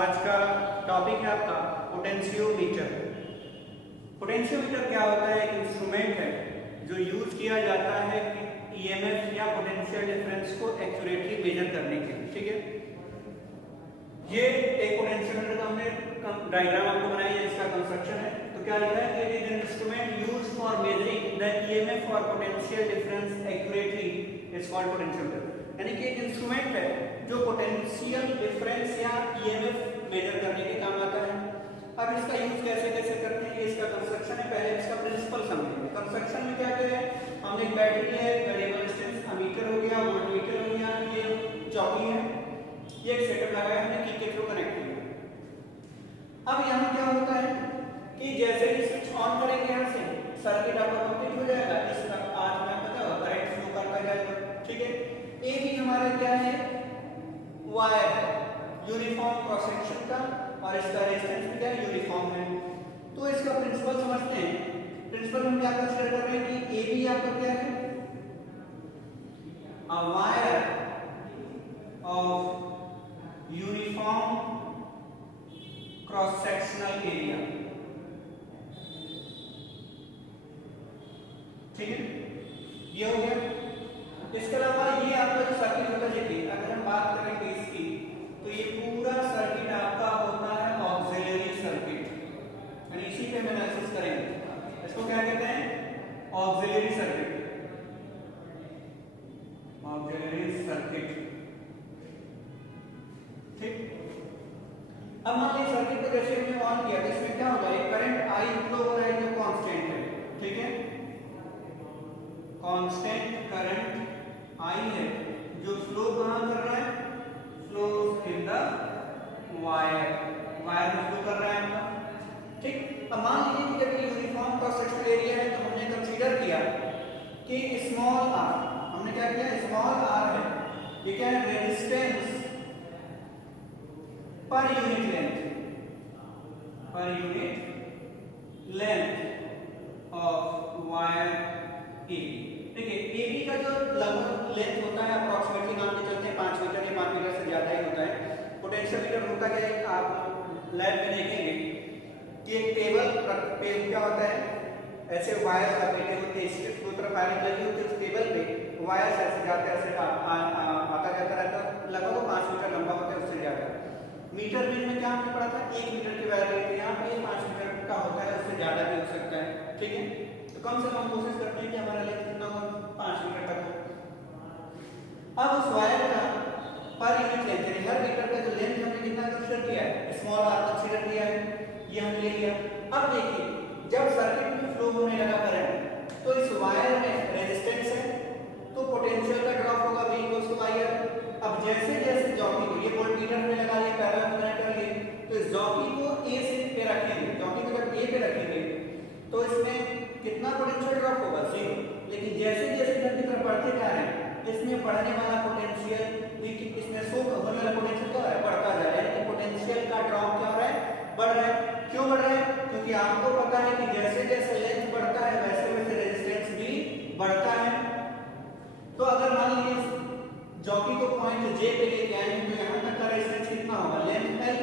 आज का टॉपिक है आपका पोटेंशियोमीटर। पोटेंशियोमीटर क्या होता है? एक इंस्ट्रूमेंट है जो यूज किया जाता है कि ईएमएफ या पोटेंशियल डिफरेंस को एक्यूरेटली मेजर करने के लिए। ठीक है, ये एक पोटेंशियोमीटर का हमने डायग्राम आपको बनाई है, इसका कंस्ट्रक्शन है। तो क्या लिखा है कि it is an instrument used for measuring the EMF or potential difference accurately is called potentiometer. यानी कि एक इंस्ट्रूमेंट है जो पोटेंशियल डिफरेंस या ईएमएफ मेजर करने के काम आता है। अब इसका यूज कैसे कैसे करते हैं, इसका कंस्ट्रक्शन है। पहले इसका प्रिंसिपल समझेंगे। कंस्ट्रक्शन में क्या करें, हमने एक बैटरी है, वेरिएबल रेजिस्टेंस अमीटर हो गया, वोल्टमीटर हो गया, ये चौकी है, ये एक सेटअप लगाया हमने, की के थ्रू कनेक्ट किया। अब यहाँ क्या होता है कि जैसे ही स्विच ऑन करेंगे यहाँ से सर्किट आपका कंप्लीट हो जाएगा। इसका आज में पता होगा करंट फ्लो करता जाएगा। ठीक है, ए भी हमारा क्या है, वायर है यूनिफॉर्म क्रॉस सेक्शन का, और इसका रेजिस्टेंस भी क्या है, यूनिफॉर्म है। तो इसका प्रिंसिपल समझते हैं। प्रिंसिपल हम क्या कंसीडर कर रहे हैं कि ए भी आपका क्या है, a wire of uniform cross sectional area. ठीक है, ये हो गया। इसके अलावा ये आपका जो सर्किट होता है, देखिए अगर हम बात करेंगे इसकी, तो ये पूरा सर्किट आपका होता है ऑक्सिलरी सर्किट, यानी इसी पे हम एनालिसिस करेंगे। इसको क्या कहते हैं, ऑक्सिलरी सर्किट। Auxiliary circuit. ठीक, अब मान लीजिए सर्किट को जैसे हमने ऑन किया तो इसमें क्या होगा, एक करंट आई फ्लो हो रहा है जो कांस्टेंट है। ठीक है, कांस्टेंट करंट आई है जो फ्लो कहां कर रहा है, flow in the wire, wire में फ्लो कर रहा है आपका। ठीक, अब मान लीजिए कि जब यूनिफॉर्म क्रॉस सेक्शनल एरिया है तो हमने कंसीडर किया कि स्मॉल आर, हमने क्या किया, स्मॉल आर है, ये क्या है, resistance per unit length of wire A. देखिए एबी का जो लगभग लेंथ होता है अप्रोक्सीमेटली मान के चलते हैं 5 मीटर या 5 मीटर से ज्यादा ही होता है। पोटेंशियोमीटर होता क्या है, आप लैब में देखेंगे कि एक टेबल पे क्या होता है, ऐसे वायर्स लपेटे होते हैं, इसके दो तरफ वायरिंग लगी होती है, उस टेबल पे वायर्स ऐसे जाते ऐसे आता जाता रहता है, लगभग 5 मीटर लंबा होता है, उससे ज्यादा। मीटर रेंज में क्या हमने पढ़ा था, 1 मीटर की वायर लेते हैं, यहाँ पे 5 मीटर का होता है, उससे ज्यादा भी हो सकता है। ठीक है, तो कम से कम कोशिश करते हैं कि हमारा लेंथ कितना हो, 5 मीटर तक हो। अब उस वायर का पर यूनिट लेंथ, यानी हर मीटर का जो लेंथ हमने कितना कंसीडर किया है, स्मॉल आर कंसीडर किया है, ये हमने ले लिया। अब देखिए जब सर्किट में फ्लो होने लगा करंट, तो इस वायर में रेजिस्टेंस है, तो पोटेंशियल का ड्रॉप होगा V = IR। अब जैसे जैसे जॉकी को, ये वोल्टमीटर में लगा लिया, पैरेलल में कनेक्ट कर लिए, तो इस जॉकी को A से पे रखेंगे, जॉकी को जब A पे रखेंगे तो इसमें कितना पोटेंशियल ड्रॉप होगा, 0। लेकिन जैसे जैसे इधर की तरफ बढ़ते जा रहे हैं, इसमें बढ़ने वाला पोटेंशियल, इसमें शो होने वाला पोटेंशियल क्या हो रहा है, बढ़ता जा रहा है, यानी पोटेंशियल का ड्रॉप क्या हो रहा है, बढ़ रहा है। क्यों बढ़ रहा है, क्योंकि आपको पता है कि जैसे जैसे लेंथ बढ़ता है वैसे वैसे रेजिस्टेंस भी बढ़ता है। तो अगर मान लीजिए जॉकी को पॉइंट J पे लेके आए हैं, तो यहाँ तक का रेजिस्टेंस कितना होगा, लेंथ L,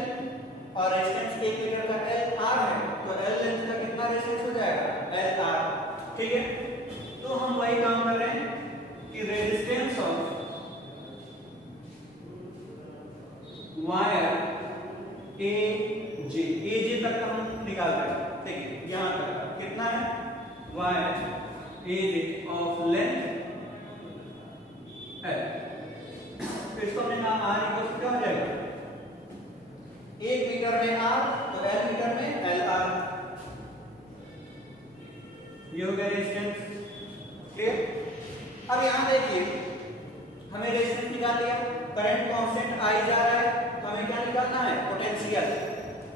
और रेजिस्टेंस 1 मीटर का LR है, तो L लेंथ का कितना रेजिस्टेंस हो जाएगा, LR। ठीक है, तो हम वही काम कर रहे हैं कि रेजिस्टेंस ऑफ वायर AJ तक का हम निकाल रहे हैं। देखिए यहाँ तक कितना है, wire AJ of length L, इसको हमने नाम R इक्वल क्या हो जाएगा, 1 मीटर में R, तो L मीटर में LR। ये हो गया रेजिस्टेंस। क्लियर। अब यहां देखिए हमें रेजिस्टेंस निकाल लिया, करंट कांस्टेंट I जा रहा है, तो हमें क्या निकालना है, पोटेंशियल।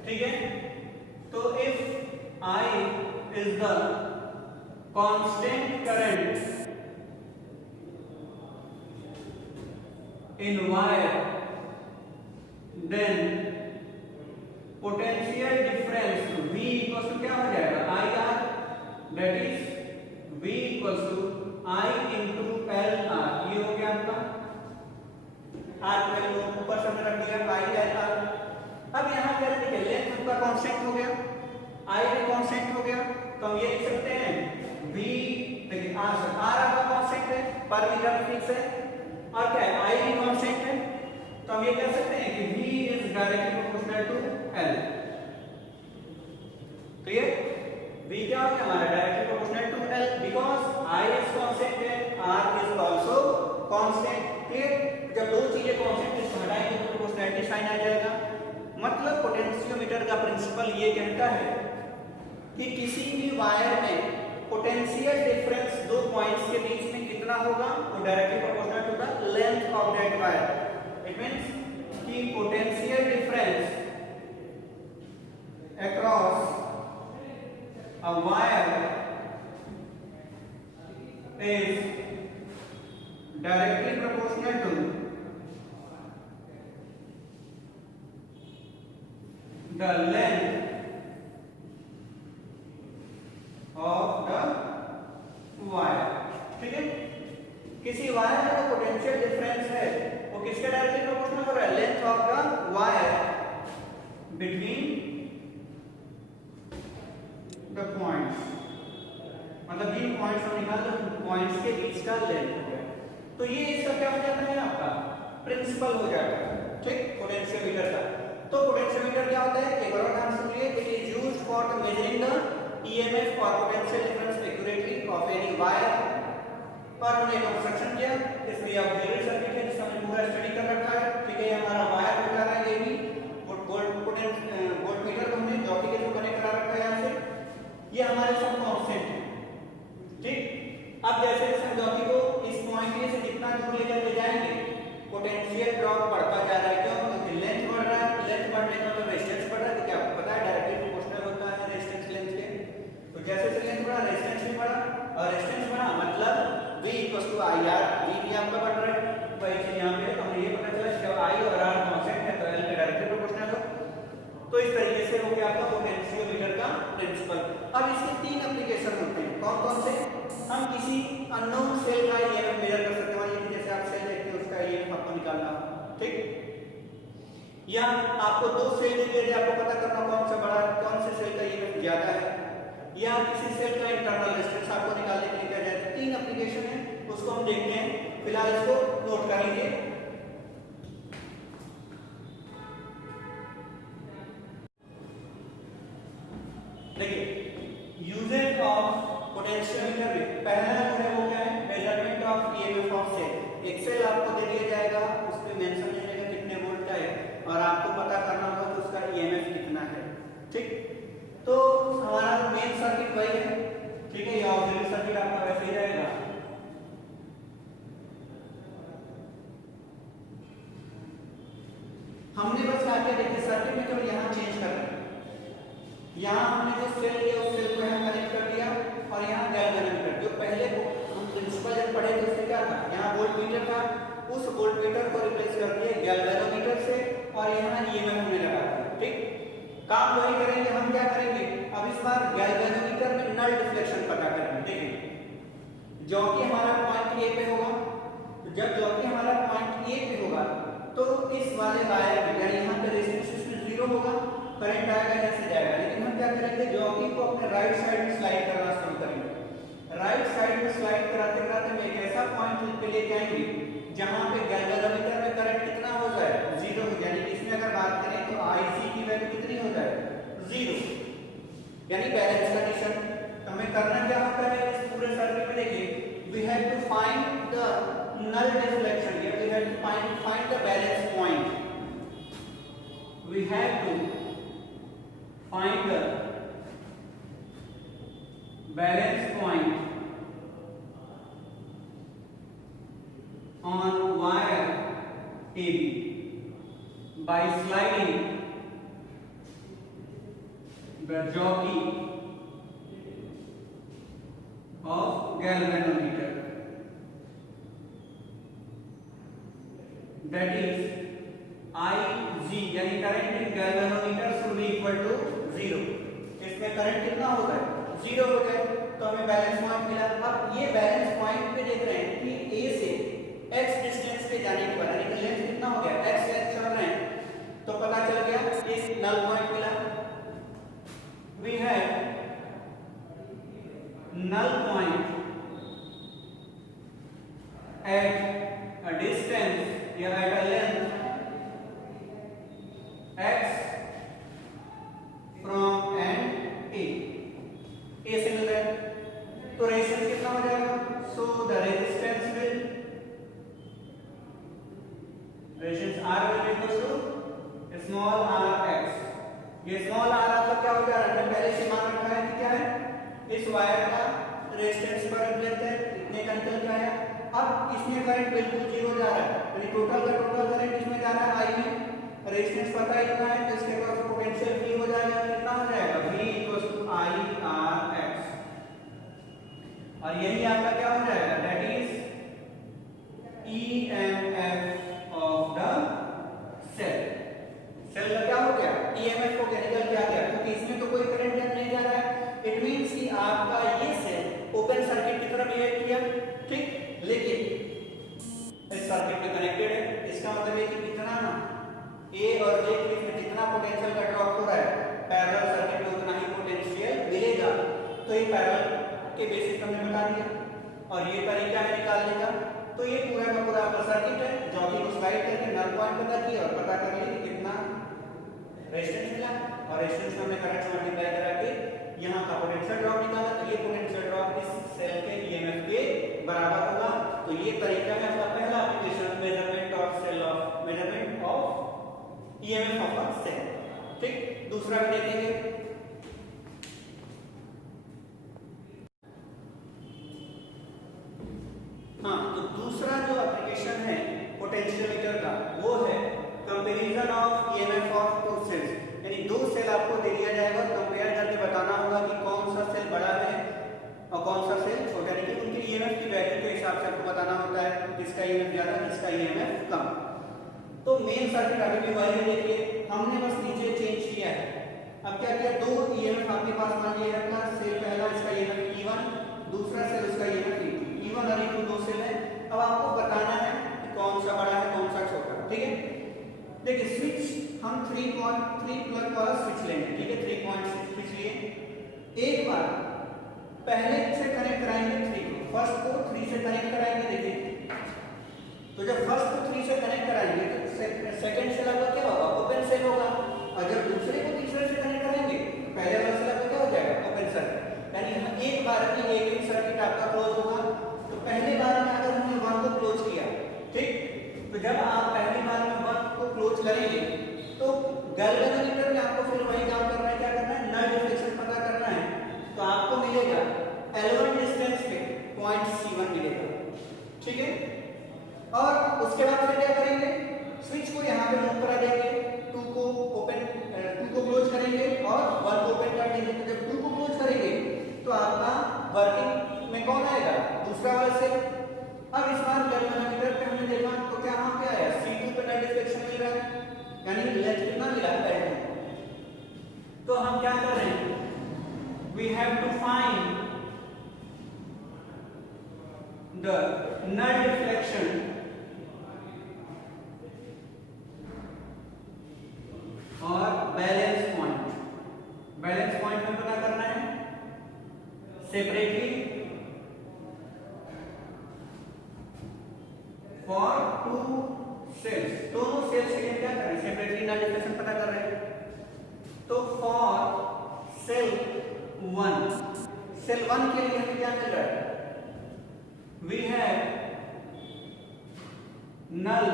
ठीक है, तो if I is the constant current in wire, then potential difference V equals to क्या हो जाएगा, IR, that is V equals to I into LR। ये हो गया आपका R को ऊपर से रख दिया, I LR। अब कांस्टेंट हो गया, आई भी कांस्टेंट हो गया, तो हम ये लिख सकते हैं V, देखिए आर आपका कांस्टेंट है, पर मीटर फिक्स है, और क्या है आई भी कांस्टेंट है, तो हम ये कह सकते हैं कि V is directly proportional to L। Clear? V क्या हो गया हमारा directly proportional to L, because I is constant है, R is also constant. Clear? जब दो चीजें कांस्टेंट है तो हटाएंगे तो प्रोपोर्शनैलिटी साइन आ जाएगा। मतलब पोटेंशियोमीटर का प्रिंसिपल ये कहता है कि किसी भी वायर में पोटेंशियल डिफरेंस दो पॉइंट्स के बीच में कितना होगा, वो directly proportional to the length of that wire. It means कि potential difference across a wire is directly proportional to the length of the wire. ठीक है? किसी वायर में जो पोटेंशियल डिफरेंस है वो किसके डायरेक्टली प्रोपोर्शनल हो रहा है, length of the wire between the points, मतलब जिन पॉइंट्स हम निकाल रहे हैं पॉइंट्स के बीच का लेंथ हो गया। तो ये इसका क्या हो जाता है, आपका प्रिंसिपल हो जाता है। ठीक, पोटेंशियोमीटर का। तो पोटेंशियोमीटर क्या होता है, एक बार ध्यान सुनिए, it is used for measuring the EMF और potential difference accurately of any wire। और हमने कंस्ट्रक्शन किया, इसमें ऑक्सिलरी सर्किट है जिसका हमने पूरा स्टडी कर रखा है। ठीक है, ये हमारा वायर बता रहा है, ये भी वोल्टमीटर को हमने जॉकी के थ्रू कनेक्ट करा रखा है यहाँ से। ये हमारे सब कांस्टेंट है। ठीक, अब जैसे जैसे हम जॉकी को इस पॉइंट से जितना दूर लेकर ले जाएंगे पोटेंशियल ड्रॉप बढ़ता जा रहा है। क्यों? क्योंकि लेंथ बढ़ रहा है, लेंथ बढ़ने का मतलब रेजिस्टेंस बढ़ रहा है। क्या आपको पता है डायरेक्टली प्रोपोर्शनल होता है रेजिस्टेंस लेंथ के। तो जैसे जैसे लेंथ बढ़ा रेजिस्टेंस भी बढ़ा, और रेजिस्टेंस बढ़ा मतलब V = IR, V भी आपका बढ़ रहा है। वही चीज यहाँ पे तो हमें ये पता चला जब I और R कांस्टेंट है तो L के डायरेक्टली प्रोपोर्शनल हो। तो इस तरीके से हो गया आपका पोटेंशियोमीटर का प्रिंसिपल। अब इसके तीन एप्लीकेशन होते हैं, कौन कौन से? हम किसी अननोन सेल का EMF मेजर कर सकते हैं, जैसे आप सेल देखते हैं उसका EMF आपको निकालना। ठीक, या आपको दो सेल दिए गए, आपको पता करना कौन सा बड़ा, कौन से सेल का EMF ज्यादा है, या किसी सेल का इंटरनल रेजिस्टेंस आपको निकालने के लिए कहा जाए। तो तीन एप्लीकेशन है, उसको हम देखते हैं। फिलहाल इसको नोट कर लीजिए। देखिए, यूजेज ऑफ पोटेंशियोमीटर में पहला जो है वो क्या है, measurement of EMF of cell. एक सेल आपको दे दिया जाएगा, उस पे मेंशन हो जाएगा कितने वोल्ट का है, और आपको पता करना होगा कि उसका EMF कितना है। ठीक, तो हमारा मेन सर्किट वही है। ठीक है, ये ऑक्सिलरी सर्किट आपका वैसे ही रहेगा। हमने बस क्या किया, देखिए सर्किट में केवल यहाँ चेंज कर रहे हैं। यहाँ हमने जो सेल लिया उस सेल को यहाँ कनेक्ट कर दिया, और यहाँ गैल्वेनोमीटर, जो पहले हम प्रिंसिपल जब पढ़े थे उसमें क्या था, यहाँ वोल्टमीटर था, उस वोल्टमीटर को रिप्लेस कर दिया गैल्वेनोमीटर से, और यहाँ EMF हमने लगा दिया। ठीक, काम वही करेंगे। हम क्या करेंगे, अब इस बार गैल्वेनोमीटर में नल डिफ्लेक्शन पता करेंगे। देखिए, जॉकी हमारा पॉइंट A पे होगा, तो जब जॉकी हमारा पॉइंट A पे होगा तो इस वाले वायर में यानी यहाँ पे रेजिस्टेंस 0 होगा, करंट आएगा, यहाँ से जाएगा। लेकिन हम क्या करेंगे, जॉकी को अपने राइट साइड में स्लाइड करना शुरू करेंगे। राइट साइड में स्लाइड कराते कराते हम एक ऐसा पॉइंट पे लेके आएंगे जहाँ पे गैल्वेनोमीटर में करंट कितना हो जाए, 0 हो जाए। यानी इसमें अगर बात करें तो IC की वैल्यू कितनी हो जाए, 0, यानी बैलेंस कंडीशन। तो हमें करना क्या होता है इस पूरे सर्किट में, देखिए we have to find the null deflection, here we have to find the balance point, we have to find the balance point on wire AB by sliding the jockey of galvanometer, that is IG, यानी current in galvanometer should be equal to 0। इसमें current कितना हो गया, 0 हो गया, तो हमें balance point मिला। अब ये बैलेंस पॉइंट पे देख रहे हैं कि A से x डिस्टेंस पे जाने के बाद लेंथ कितना हो गया, x लेंथ चल रहे हैं, तो पता चल गया इस नल पॉइंट मिला। we have null point at a distance या at a length x from end A से मिल रहा है, तो रेजिस्टेंस कितना हो जाएगा? So the resistance will resistance R will be equal to small rx। ये स्मॉल r आपका क्या हो जा रहा है? पहले से मान रखा है कि क्या है, इस वायर का रेजिस्टेंस करंट लेते हैं, इतने का निकल के आया। अब इसमें करंट बिल्कुल जीरो जा रहा है, यानी टोटल का टोटल करंट इसमें जा रहा है I में, रेजिस्टेंस पता ही कितना है, तो इसके पास पोटेंशियल V हो जाएगा, कितना हो जाएगा? V equals to I R x। और यही आपका क्या हो जाएगा? That is EMF of the cell. Cell का क्या हो गया? EMF को निकल के आ गया, क्योंकि इसमें तो कोई करंट नहीं जा रहा है। इट मींस कि आपका ये सेल ओपन सर्किट की तरह बिहेव किया, ठीक, लेकिन इस सर्किट में कनेक्टेड है। इसका मतलब है कि कितना ना A और J के बीच में जितना पोटेंशियल का ड्रॉप हो रहा है, पैरेलल सर्किट में उतना ही पोटेंशियल मिलेगा। तो ये पैरेलल के बेसिस पे हमने बता दिया, और ये तरीका है निकालने का। तो ये पूरा का पूरा आपका सर्किट है, जॉकी को स्लाइड करके नल पॉइंट पता किया और पता कर लिया कि कितना रेजिस्टेंस मिला, और रेजिस्टेंस में हमने करंट से मल्टीप्लाई करा के यहाँ का पोटेंशियल ड्रॉप निकाला। तो ये पोटेंशियल ड्रॉप इस सेल के EMF के बराबर होगा। तो ये तरीका है आपका पहला application, measurement of cell of measurement of EMF of a cell, ठीक। दूसरा भी देखेंगे। हाँ, तो दूसरा जो एप्लीकेशन है पोटेंशियोमीटर का, वो है comparison of EMF of two cells. यानी दो सेल आपको दे दिया जाएगा, कंपेयर करके बताना होगा कि कौन सा सेल बड़ा है और कौन सा सेल छोटा, यानी कि उनके EMF की वैल्यू के हिसाब से आपको बताना होता है, किसका EMF ज्यादा, किसका EMF कम। तो मेन सर्किट अभी भी वही है, देखिए हमने बस नीचे चेंज किया है। अब क्या किया, दो EMF आपके पास मान लिया है, सेल पहला इसका EMF E1, दूसरा सेल उसका EMF E2। E1 और E2 दो सेल है। अब आपको बताना है कि कौन सा बड़ा है कौन सा छोटा, ठीक है। देखिए स्विच हम 3.3 प्लग वाला स्विच लेंगे, ठीक है, 3.6 स्विच लिए। एक बार पहले से कनेक्ट कराएंगे 3 को, फर्स्ट को 3 से कनेक्ट कराएंगे। देखिए तो जब फर्स्ट को 3 से कनेक्ट कराएंगे तो सेकंड सेल आपका क्या होगा, ओपन सेल होगा। और जब दूसरे को तीसरे से कनेक्ट करेंगे तो पहले वाला सेल आपका क्या हो जाएगा, ओपन सर्किट। यानी एक बार में एक ही सर्किट आपका क्लोज होगा। तो पहली बार में अगर हमने 1 को क्लोज किया, ठीक, तो जब आप पहली बार में 1 को क्लोज करेंगे तो गैल्वेनोमीटर में आपको फिर वही काम करना है, क्या करना है, नल डिफ्लेक्शन पता करना है। तो आपको मिलेगा L1 डिस्टेंस पे 0.C1 मिलेगा, ठीक है। और उसके बाद फिर क्या करेंगे, स्विच को यहाँ पे मूव करा देंगे, 2 को क्लोज करेंगे और 1 को ओपन कर देंगे। तो जब 2 को क्लोज करेंगे तो आपका वर्किंग में कौन आएगा, दूसरा वाला सेल। अब इस बार गैल्वेनोमीटर पे हमने देखा तो क्या यहाँ पे आया, C2 पे नल डिफ्लेक्शन मिल रहा है, यानी लेंथ कितना मिला है, L2। तो हम क्या कर रहे हैं, we have to find the null deflection और बैलेंस पॉइंट। बैलेंस पॉइंट में पता करना है सेपरेटली फॉर 2 सेल्स। दोनों सेल्स के लिए क्या करें, सेपरेटली नल डिफ्लेक्शन पता कर रहे हैं। तो फॉर सेल 1, सेल 1 के लिए हमें क्या मिल रहा है, we have null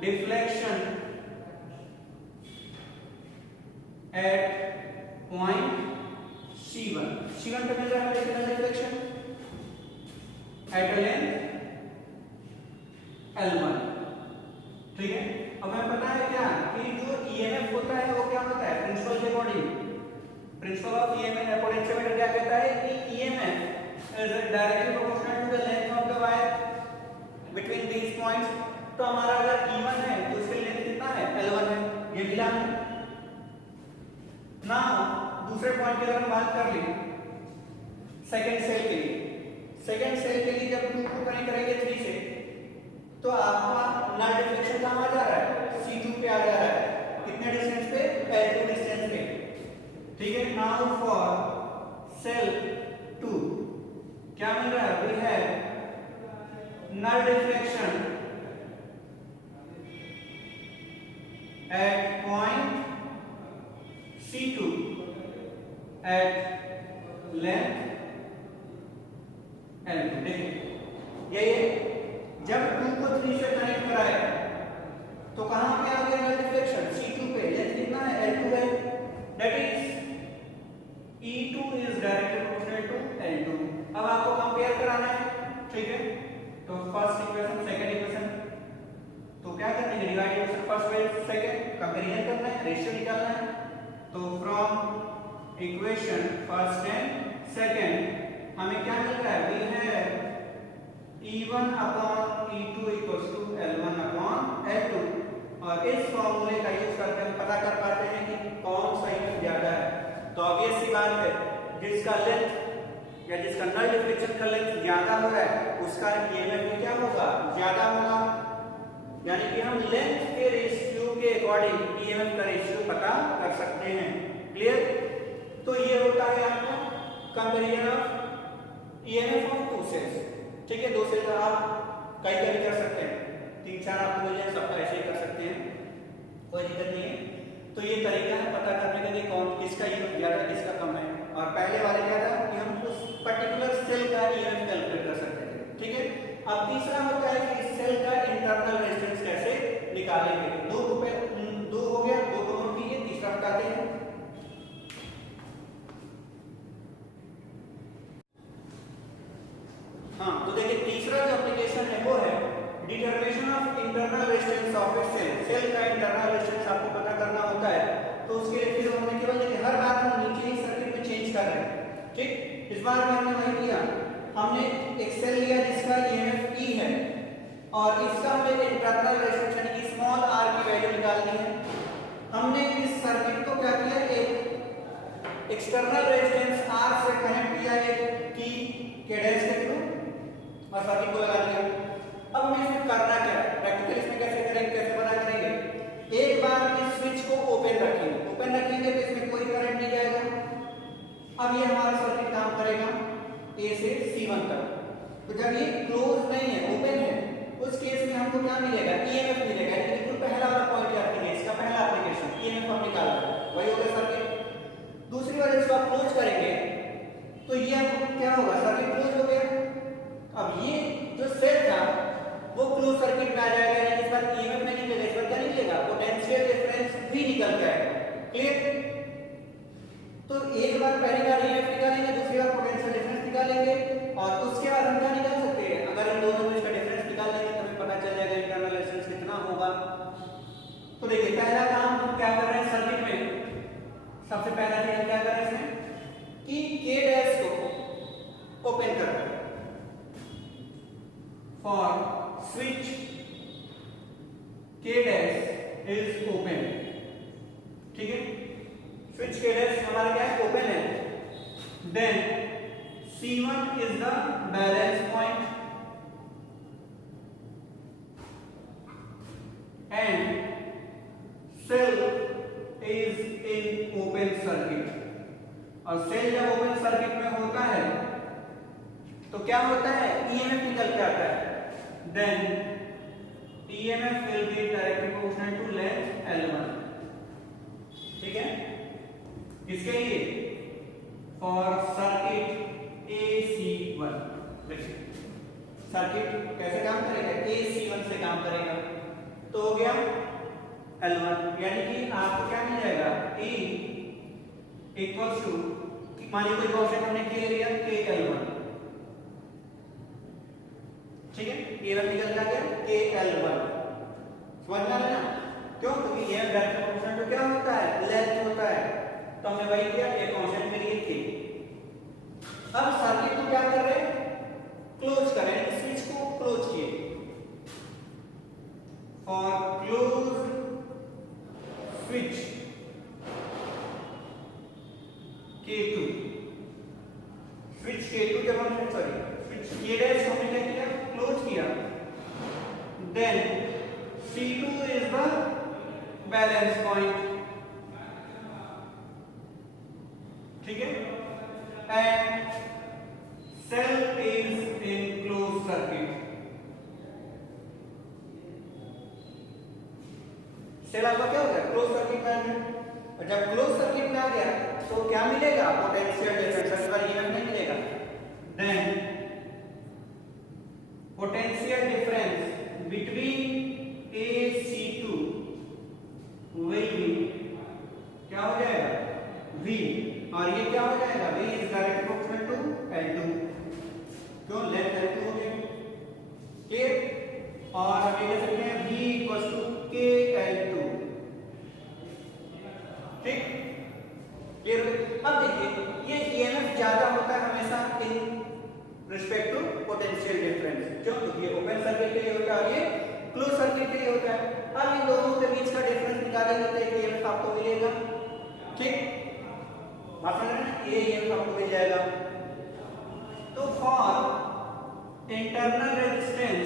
deflection at point C1। C1 पे मिल रहा है null deflection at a length L1, ठीक है। अब हमें पता है क्या कि जो EMF होता है वो क्या होता है, प्रिंसिपल के according, principle of EMF potentiometer क्या कहता है कि EMF is directly proportional to the length of the wire between these points। तो हमारा अगर E1 है तो उसकी लेंथ कितना है, L1 है, ये मिला है ना। दूसरे पॉइंट की अगर हम बात कर लें सेकंड सेल के लिए, सेकंड सेल के लिए जब 2 को कनेक्ट करेंगे 3 से तो आपका नल डिफ्लेक्शन कहां आ जा रहा है, C2 पे आ जा रहा है। कितने डिस्टेंस पे, L2 डिस्टेंस पे। ठीक है। नाउ फॉर सेल 2 क्या मिल रहा है? We have null deflection at point C2 at length L2। देखिए यही है, जब 2 को 3 से कनेक्ट कराया तो कहां पे आ गया नल डिफ्लेक्शन? C2 पे। लेंथ कितना है? L2 है। That is E2 is directly proportional to L2। अब आपको कंपेयर कराना है, ठीक है। तो फर्स्ट इक्वेशन सेकंड इक्वेशन, तो क्या करना है? Divide equation first by second, comparison करना है, रेशियो निकालना है। तो from equation first and second हमें क्या मिल रहा है? वी है E1 upon E2 equals to L1 upon L2। और इस फॉर्मूले का यूज करके हम पता कर पाते हैं कि कौन सा ईएमएफ ज्यादा है। तो ऑब्वियस सी बात है, जिसका लेंथ या जिसका नल डिफ्लेक्शन का लेंथ ज्यादा हो रहा है उसका ईएमएफ भी क्या होगा? ज्यादा होगा। यानी कि हम लेंथ के रेशियो के अकॉर्डिंग ईएमएफ का रेशियो पता कर सकते हैं। क्लियर? तो ये होता है आपका comparison of EMF of two cells. ठीक है, दो सेल आप कई कई कर सकते हैं, 3-4 आपको मिल जाए, सबका ऐसे ही कर सकते हैं, कोई दिक्कत नहीं है। तो ये तरीका है पता करने के लिए कौन किसका ईएमएफ ज्यादा किसका कम है। और पहले वाले क्या था कि हम उस पर्टिकुलर सेल का ईएमएफ कैलकुलेट कर सकते थे। ठीक है। अब तीसरा होता है कि इस सेल का इंटरनल रेजिस्टेंस कैसे निकालेंगे। दो हो गया, दो को नोट कीजिए, तीसरा बताते हैं। हाँ, तो देखिए तीसरा जो एप्लीकेशन है वो है determination of internal resistance of a cell. Cell का इंटरनल रेजिस्टेंस आपको पता करना होता है, तो उसके लिए फिर हमने केवल देखिए हर बार हम नीचे ही सर्किट में चेंज कर रहे हैं। ठीक, इस बार में हमने वही किया, हमने एक सेल लिया जिसका ईएमएफ E है और इसका हमें इंटरनल रेजिस्टेंस यानी कि स्मॉल r की वैल्यू निकालनी है। हमने इस सर्किट को क्या किया, एक एक्सटर्नल रेजिस्टेंस R से कनेक्ट किया एक की के डैश के थ्रू और सर्किट को लगा दिया। अब हमें इसमें करना क्या है, प्रैक्टिकल इसमें कैसे करेंगे, कैसे पता करेंगे। एक बार इस स्विच को ओपन रखेंगे तो इसमें कोई करंट नहीं जाएगा। अब ये हमारा सर्किट काम करेगा A से C1 तक। तो जब ये क्लोज नहीं है, ओपन है, उस केस में हमको क्या मिलेगा, ईएमएफ मिलेगा। ये बिल्कुल पहला वाला पॉइंट याद कीजिए, इसका पहला एप्लीकेशन ईएमएफ हम निकाल रहे हैं, वही होगा सर्किट। दूसरी बार इसको आप क्लोज करेंगे तो ये क्या होगा, सर्किट क्लोज हो गया। अब ये जो सेल था वो क्लोज सर्किट में आ जाएगा, यानी इस बार ईएमएफ नहीं निकलेगा, इस बार क्या निकलेगा, पोटेंशियल डिफरेंस भी निकल जाएगा। क्लियर? तो एक बार पहली बार ईएमएफ निकालेंगे, दूसरी बार पोटेंशियल डिफरेंस निकालेंगे और उसके बाद हम क्या निकाल सकते हैं, अगर इन दोनों में इसका डिफरेंस निकाल लेंगे तो हमें पता चल जाएगा इंटरनल रेजिस्टेंस कितना होगा। तो देखिए पहला काम हम क्या कर रहे हैं सर्किट में, सबसे पहला चीज हम क्या कर रहे हैं इसमें कि के डैश को ओपन कर रहे हैं। फॉर स्विच के डैश इज ओपन। ठीक है, स्विच के डैश हमारा क्या है, ओपन है। Then C1 is the balance point and cell is in open circuit। और सेल जब ओपन सर्किट में होता है तो क्या होता है, ईएमएफ निकल के आता है। Then EMF will be directly proportional to length L1। ठीक है, किसके लिए, फॉर सर्किट AC1। सर्किट कैसे काम करेगा, AC1 से काम करेगा। तो हो गया L1, यानी कि आपको क्या मिल जाएगा, E इक्वल्स टू, मानिए कोई कांस्टेंट हमने के लिया के L1। ठीक है, ईएमएफ निकल गया के L1। समझ में आ रहा है ना, क्यों, क्योंकि ये डायरेक्ट प्रोपोर्शनल टू क्या होता है, लेंथ होता है। तो हमने वही किया, एक कांस्टेंट के लिए के। अब सर्किट को क्या कर रहे हैं, क्लोज कर रहे हैं, स्विच को क्लोज किए। For close switch K2, switch K2 जब हमने स्विच K डैश हमने क्या किया, क्लोज किया। Then C2 is the balance point जब क्लोज सर्किट में आ गया तो क्या मिलेगा, पोटेंशियल डिफरेंस, ईएमएफ नहीं मिलेगा। Then potential difference between AC2 will be क्या हो जाएगा, V, और ये क्या हो जाएगा, V is direct proportional to L2, क्यों, लेंथ L2 हो गई, क्लियर। और हम ये कह सकते हैं V इक्वल्स टू KL2, ठीक, क्लियर। अब देखिए ये ईएमएफ ज्यादा होता है हमेशा in respect to potential difference, क्यों, क्योंकि ये ओपन सर्किट के लिए होता है और ये क्लोज सर्किट के लिए होता है। अब इन दोनों के बीच का डिफरेंस निकालेंगे तो एक ईएमएफ आपको मिलेगा, ठीक, बात समझ रहे हैं, ये ईएमएफ आपको मिल जाएगा। तो for internal resistance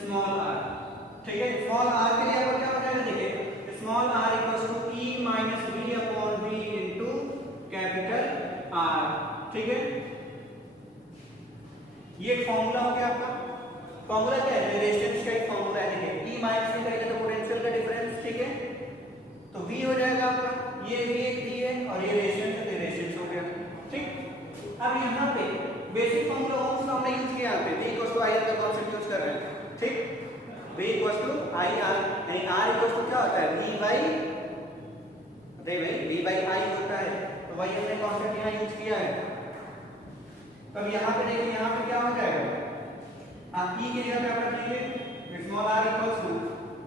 small r, ठीक है, स्मॉल r के लिए आपको क्या हो जाएगा, देखिए small r equals to E minus V upon V into capital R, ठीक है। ये एक फॉर्मूला हो गया आपका, फॉर्मूला क्या है, रेजिस्टेंस का एक फॉर्मूला है, देखिए E माइनस V करेंगे तो पोटेंशियल का डिफरेंस, ठीक है, तो V हो जाएगा आपका, ये V एक V है और ये रेजिस्टेंस हो गया, ठीक। अब यहाँ पे बेसिक फॉर्मूला ओम्स लॉ हमने यूज किया, यहाँ पे V इक्वल्स टू IR का कॉन्सेप्ट यूज कर रहे हैं, ठीक, V इक्वल्स टू IR, यानी R इक्वल्स टू क्या होता है, V बाई I होता है, तो वही हमने कॉन्सेप्ट यहाँ यूज किया है। तब यहाँ पे देखिए, यहाँ पे क्या हो जाएगा, E की जगह पे आप रख लीजिए small r equals to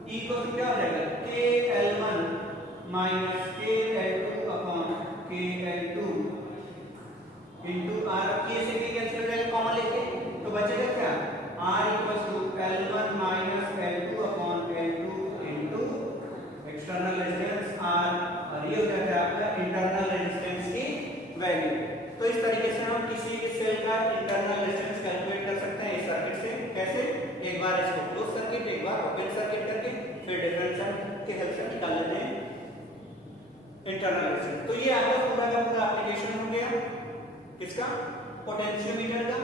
E equals to क्या हो जाएगा, KL1 minus KL2 upon KL2 into R, K से K कैंसिल हो जाएगा कॉमन लेके, तो बचेगा क्या, R equals to L1 minus L2 upon L2 into external resistance R, और ये हो जाता है आपका इंटरनल रेजिस्टेंस की वैल्यू। तो इस तरीके से हम किसी भी सेल का इंटरनल रेजिस्टेंस कैलकुलेट कर सकते हैं इस सर्किट से, कैसे, एक बार इसको क्लोज सर्किट, एक बार ओपन सर्किट करके, फिर डिफरेंशियल के हेल्प से निकाल लेते हैं इंटरनल रेजिस्टेंस। तो ये आपका पूरा का पूरा एप्लीकेशन हो गया किसका, पोटेंशियोमीटर का,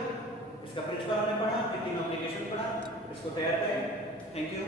इसका प्रिंसिपल हमने पढ़ा, तीनों एप्लीकेशन पढ़ा, इसको तैयार करें। Thank you.